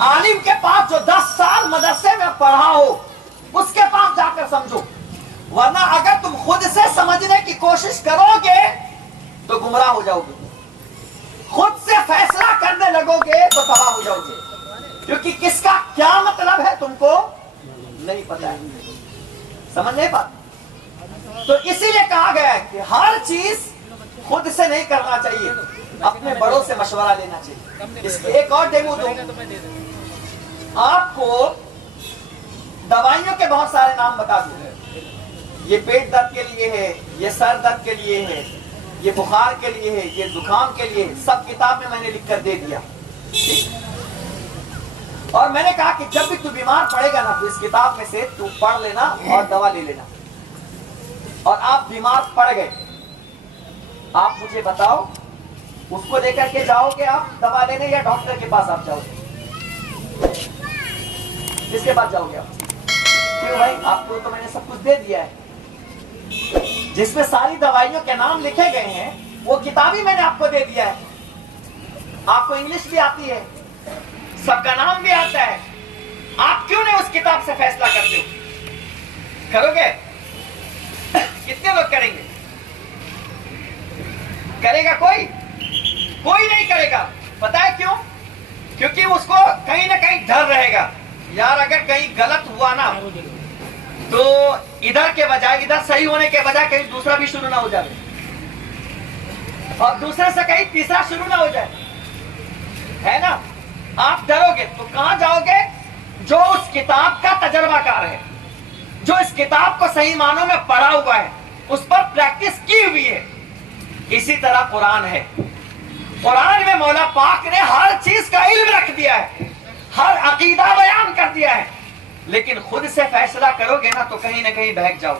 عالم کے پاس جو 10 سال مدرسے میں پڑھا ہو اس کے پاس جا کر سمجھو، ورنہ اگر تم خود سے سمجھنے کی کوشش کرو گے تو گمراہ ہو جاؤ گے، خود سے فیصلہ کرنے لگو گے تو تباہ ہو جاؤ گے، کیونکہ کس کا کیا مطلب ہے تم کو نہیں پتا ہے، سمجھ نہیں پاتے۔ تو اسی لیے کہا گیا ہے کہ ہر چیز خود سے نہیں کرنا چاہیے، اپنے بڑوں سے مشورہ لینا چاہیے۔ اس کے ایک اور ڈیمو دوں، آپ کو دوائیوں کے بہت سارے نام بتا دوں، یہ پیٹ درد کے لیے ہے، یہ سر درد کے لیے ہے، یہ بخار کے لیے ہے، یہ زکام کے لیے ہے، سب کتاب میں نے لکھ کر دے دیا، اور میں نے کہا کہ جب بھی تو بیمار پڑے گا نا تو اس کتاب میں سے تو پڑھ لینا اور دوا لے لینا۔ اور آپ بیمار پڑ گئے، آپ مجھے بتاؤ اس کو لے کر کے جاؤ گے آپ دوا لینے یا ڈاکٹر کے پاس آپ جاؤ گے؟ کس کے پاس جاؤ گے آپ؟ کیوں بھائی؟ آپ کو تو میں نے سب کچھ دے دیا ہے، جس میں ساری دوائیوں کے نام لکھے گئے ہیں وہ کتاب ہی میں نے آپ کو دے دیا ہے۔ آپ کو انگلش بھی آتی ہے، سب کا نام بھی آتا ہے، آپ کیوں نہیں اس کتاب سے فیصلہ کرتے ہو؟ کرو گے؟ کتنے لوگ کریں گے؟ کرے گا کوئی؟ کوئی نہیں کرے گا۔ پتا ہے کیوں؟ کیونکہ اس کو کہیں نہ کہیں ڈر رہے گا، یار اگر کہیں غلط ہوا نا تو ادھر کے بجائے، ادھر صحیح ہونے کے بجائے کہیں دوسرا بھی شروع نہ ہو جائے، اور دوسرے سے کہیں تیسرا شروع نہ ہو جائے، ہے نا؟ آپ ڈرو گے تو کہاں جاؤ گے؟ جو اس کتاب کا تجربہ کار ہے، جو اس کتاب کو صحیح معنوں میں پڑھا ہوا ہے، اس پر پریکٹس کی ہوئی ہے۔ اسی طرح قرآن ہے، قرآن میں مولا پاک نے ہر چیز کا علم رکھ دیا ہے، ہر عقیدہ بیان کر دیا ہے، لیکن خود سے فیصلہ کرو گے نا تو کہیں نہ کہیں بہک جاؤ۔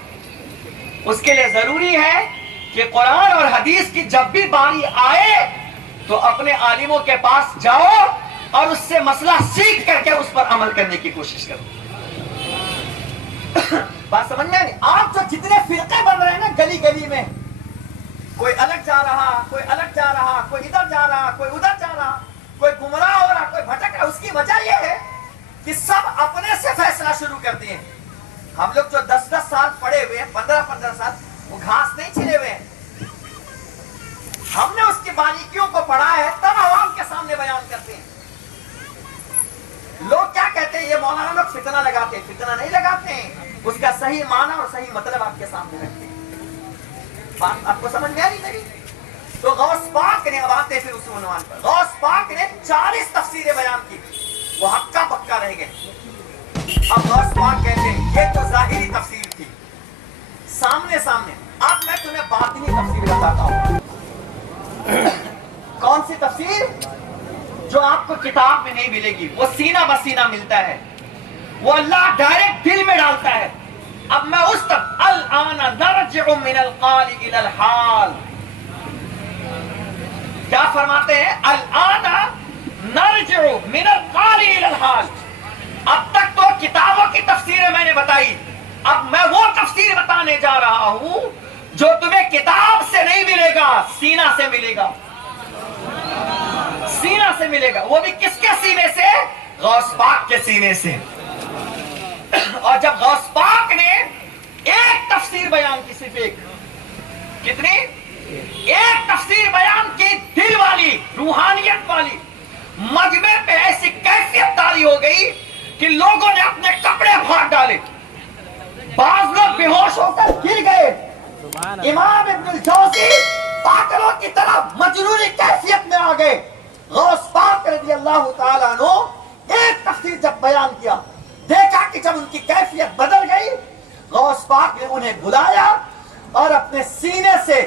اس کے لیے ضروری ہے کہ قرآن اور حدیث کی جب بھی باری آئے تو اپنے عالموں کے پاس جاؤ اور اس سے مسئلہ سیکھ کر کے اس پر عمل کرنے کی کوشش کرو۔ بات سمجھ میں نہیں؟ آپ جو جتنے فرقے بن رہے ہیں نا گلی گلی میں، کوئی الگ جا رہا، کوئی الگ جا رہا، کوئی ادھر جا رہا، کوئی ادھر جا رہا، کوئی گمراہ ہو رہا، کوئی بھٹک رہا، اس کی وجہ یہ ہے کہ سب اپنے سے فیصلہ شروع کرتے ہیں۔ ہم لوگ جو 10 سال پڑے ہوئے ہیں، 15 سال، وہ گھاس نہیں چھلے ہوئے ہیں، ہم نے اس کی باریکیوں کو پڑھا ہے، تب عوام کے سامنے بیان کرتے ہیں۔ لوگ کیا کہتے ہیں؟ یہ مولانا لوگ فتنہ لگاتے ہیں، فتنہ نہیں لگاتے ہیں، اس کا صحیح معنی اور صحیح مطلب آپ کے سامنے رکھتے ہیں۔ بات آپ کو سمجھ میں آ رہی میری؟ تو غوث پاک نے، اب آتے پھر اس عنوان پر، غوث پاک نے 40 تفسیریں بیان کی، وہ ہکا پکا رہ گئے۔ اب غوث پاک کہتے ہیں یہ تو ظاہری تفسیر تھی، سامنے سامنے، اب میں تمہیں باطنی تفسیر بتاتا ہوں۔ کون سی تفسیر؟ جو آپ کو کتاب میں نہیں ملے گی، وہ سینہ بسینہ ملتا ہے، وہ اللہ ڈائریکٹ دل میں ڈالتا ہے۔ اب میں اس تک الآن نرجع من القال الى الحال، کیا فرماتے ہیں؟ الآن نرجع من القال الى الحال۔ اب تک تو کتابوں کی تفسیریں میں نے بتائی، اب میں وہ تفسیر بتانے جا رہا ہوں جو تمہیں کتاب سے نہیں ملے گا، سینہ سے ملے گا، سینہ سے ملے گا۔ وہ بھی کس کے سینے سے؟ غوث پاک کے سینے سے۔ اور جب غوث پاک نے ایک تفسیر بیان کی، صرف ایک، کتنی؟ ایک تفسیر بیان کی، دل والی، روحانیت والی، مجمع پہ ایسی کیفیت تاری ہو گئی کہ لوگوں نے اپنے کپڑے پھاڑ ڈالے، بعض لوگ بے ہوش ہو کر گر گئے۔ امام ابن الجوزی پاگلوں کی طرح مجنونی کیفیت میں آ گئے۔ غوث پاک رضی اللہ تعالیٰ عنہ ایک تفسیر جب بیان کیا، دیکھا کہ جب ان کی کیفیت بدل گئی، غوث پاک نے انہیں بلایا اور اپنے سینے سے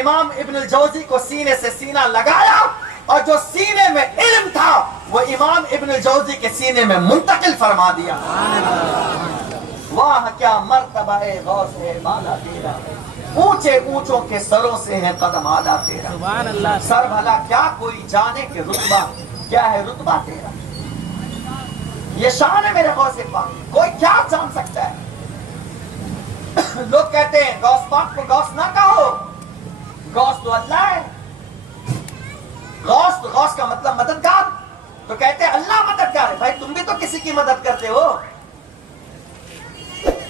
امام ابن الجوزی کو سینے سے سینہ لگایا، اور جو سینے میں علم تھا وہ امام ابن الجوزی کے سینے میں منتقل فرما دیا۔ واہ کیا مرتبہ ہے غوث ہے بالا تیرا، اونچے اونچوں کے سروں سے ہے قدم آدھا تیرا، سر بھلا کیا کوئی جانے کہ رتبہ کیا ہے رتبہ تیرا۔ یہ شان ہے میرے غوث پاک، کوئی کیا جان سکتا ہے؟ لوگ کہتے ہیں غوث پاک کو غوث نہ کہو، غوث تو اللہ ہے، غوث کا مطلب مددگار، تو کہتے ہیں اللہ مددگار ہے۔ بھائی تم کی مدد کرتے ہو؟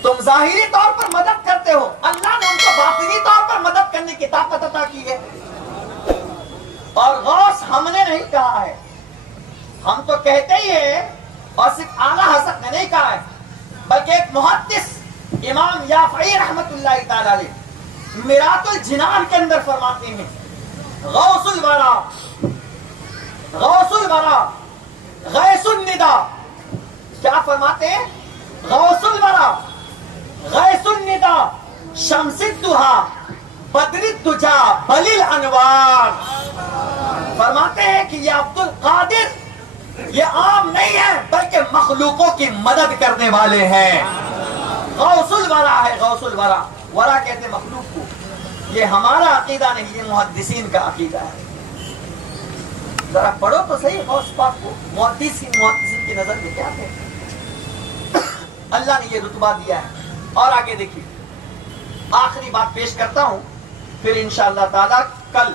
تم ظاہری طور پر مدد کرتے ہو، اللہ نے ان کو باطنی طور پر مدد کرنے کی طاقت عطا کی ہے۔ اور غوث ہم نے نہیں کہا ہے، ہم تو کہتے ہی ہیں، اور صرف اعلیٰ حضرت نے نہیں کہا ہے، بلکہ ایک محدث امام یافعی رحمت اللہ تعالی علیہ میرات الجنان کے اندر فرماتے ہیں، غوث الورا غوث الورا غیث الندا، کیا فرماتے ہیں؟ غوث الورا غیث الندا شمس الدہا بدر الدجا بل الانوار۔ فرماتے ہیں کہ یہ عبد القادر یہ عام نہیں ہے بلکہ مخلوقوں کی مدد کرنے والے ہیں۔ غوث الورا ہے، غوث الورا، ورا کہتے ہیں مخلوق کو۔ یہ ہمارا عقیدہ نہیں، یہ محدثین کا عقیدہ ہے۔ ذرا پڑھو تو صحیح غوث پاک کو، محدثین کی نظر میں کیا کہتے ہیں؟ اللہ نے یہ رتبہ دیا ہے۔ اور آگے دیکھیے، آخری بات پیش کرتا ہوں، پھر انشاءاللہ تعالی کل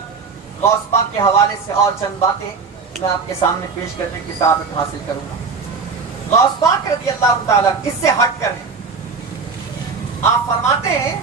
غوث پاک کے حوالے سے اور چند باتیں میں آپ کے سامنے پیش کرنے کی سعادت حاصل کروں گا۔ غوث پاک رضی اللہ تعالیٰ اس سے ہٹ کر ہیں، آپ فرماتے ہیں